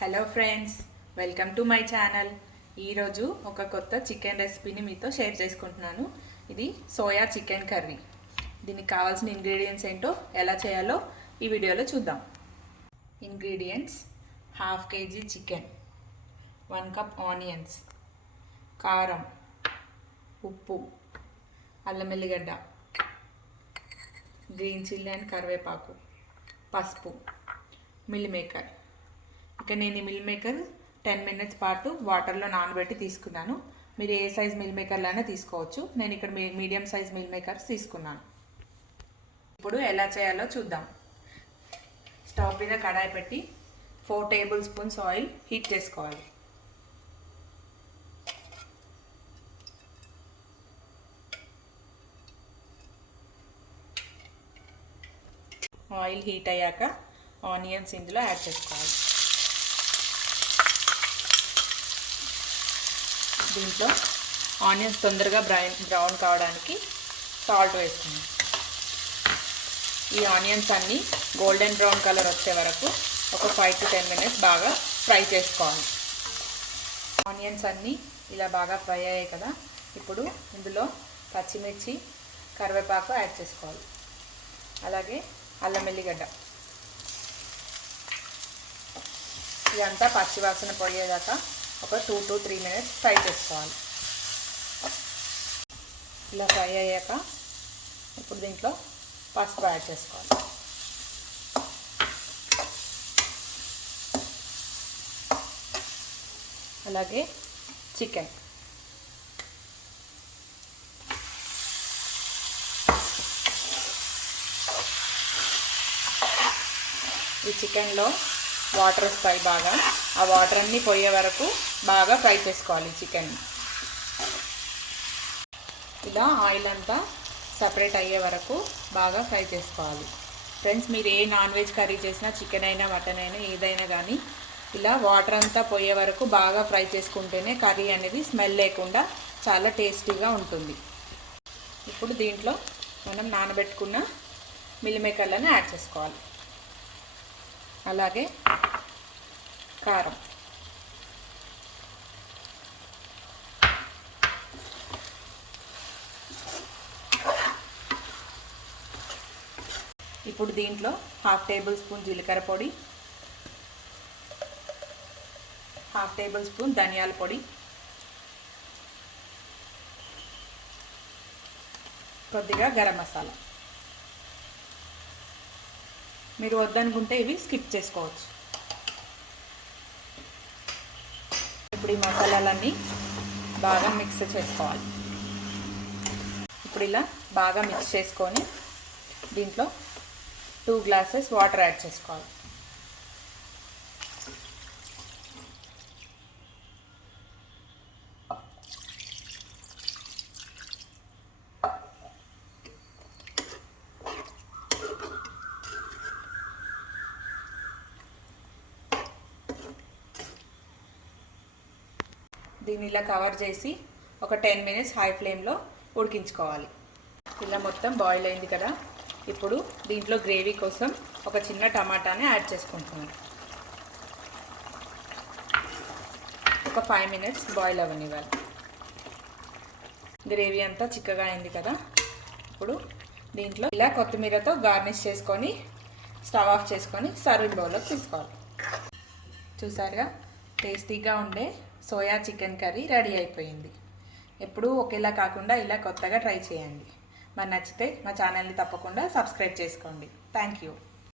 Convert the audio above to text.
Hello friends, welcome to my channel. ఈరోజు ఒక కొత్త చికెన్ రెసిపీని మీతో షేర్ చేసుకుంటున్నాను. ఇది సోయా చికెన్ కర్రీ. దీనికి కావాల్సిన ఇంగ్రీడియంట్స్ ఏంటో ఎలా చేయాలో ఈ వీడియోలో చూద్దాం. Ingredients: 1/2 kg chicken, 1 cup onions, కారం, ఉప్పు, అల్లం వెల్లిగడ్డ, గ్రీన్ చిల్లీ అండ్ కరివేపాకు, పసుపు, మిల్ మేకర్. ఇక నేను ఈ మిల్ మేకర్ 10 minutes పాటు వాటర్లో నానబెట్టి తీసుకున్నాను. మీరు ఏ సైజ్ మిల్ మేకర్లైనా తీసుకోవచ్చు. నేను ఇక్కడ మీడియం సైజ్ మిల్ మేకర్స్ తీసుకున్నాను. ఇప్పుడు ఎలా చేయాలో చూద్దాం. స్టవ్ మీద కడాయి పెట్టి 4 tablespoons ఆయిల్ హీట్ చేసుకోవాలి. ఆయిల్ హీట్ అయ్యాక ఆనియన్స్ ఇందులో యాడ్ చేసుకోవాలి. దీంట్లో ఆనియన్స్ తొందరగా బ్రౌన్ కావడానికి సాల్ట్ వేసుకున్నాం. ఈ ఆనియన్స్ అన్నీ గోల్డెన్ బ్రౌన్ కలర్ వచ్చే వరకు ఒక 5 to 10 minutes బాగా ఫ్రై చేసుకోవాలి. ఆనియన్స్ అన్నీ ఇలా బాగా ఫ్రై అయ్యాయి కదా, ఇప్పుడు ఇందులో పచ్చిమిర్చి, కరివేపాకు యాడ్ చేసుకోవాలి. అలాగే అల్లం వెల్లిగడ్డ. ఇదంతా పచ్చివాసన పోయేదాకా ఒక 2 to 3 minutes ఫ్రై చేసుకోవాలి. ఇలా ఫ్రై అయ్యాక ఇప్పుడు దీంట్లో పసుపు యాడ్ చేసుకోవాలి. అలాగే చికెన్. ఈ చికెన్లో వాటర్ వస్తాయి బాగా, ఆ వాటర్ అన్నీ పోయే వరకు బాగా ఫ్రై చేసుకోవాలి చికెన్. ఇలా ఆయిల్ అంతా సపరేట్ అయ్యే వరకు బాగా ఫ్రై చేసుకోవాలి. ఫ్రెండ్స్, మీరు ఏ నాన్ వెజ్ కర్రీ చేసినా, చికెన్ అయినా మటన్ అయినా ఏదైనా కానీ ఇలా వాటర్ అంతా పోయే వరకు బాగా ఫ్రై చేసుకుంటేనే కర్రీ అనేది స్మెల్ లేకుండా చాలా టేస్టీగా ఉంటుంది. ఇప్పుడు దీంట్లో మనం నానబెట్టుకున్న మిల్ మేకర్లను యాడ్ చేసుకోవాలి. అలాగే కారం, ఇప్పుడు దీంట్లో 1/2 tablespoon జీలకర్ర పొడి, 1/2 tablespoon ధనియాల పొడి, కొద్దిగా గరం మసాలా. మీరు వద్దనుకుంటే ఇవి స్కిప్ చేసుకోవచ్చు. ఇప్పుడు ఈ మసాలాలన్నీ బాగా మిక్స్ చేసుకోవాలి. ఇప్పుడు ఇలా బాగా మిక్స్ చేసుకొని దీంట్లో 2 glasses వాటర్ యాడ్ చేసుకోవాలి. దీన్ని ఇలా కవర్ చేసి ఒక 10 minutes హై ఫ్లేమ్లో ఉడికించుకోవాలి. ఇలా మొత్తం బాయిల్ అయింది కదా, ఇప్పుడు దీంట్లో గ్రేవీ కోసం ఒక చిన్న టమాటాని యాడ్ చేసుకుంటున్నాను. ఒక 5 minutes బాయిల్ అవ్వనివ్వాలి. గ్రేవీ అంతా చిక్కగా అయింది కదా, ఇప్పుడు దీంట్లో ఇలా కొత్తిమీరతో గార్నిష్ చేసుకొని స్టవ్ ఆఫ్ చేసుకొని సర్వింగ్ బౌల్లోకి తీసుకోవాలి. చూసారుగా, టేస్టీగా ఉండే సోయా చికెన్ కర్రీ రెడీ అయిపోయింది. ఎప్పుడూ ఒకేలా కాకుండా ఇలా కొత్తగా ట్రై చేయండి. మరి నచ్చితే మా ఛానల్ని తప్పకుండా సబ్స్క్రైబ్ చేసుకోండి. Thank you.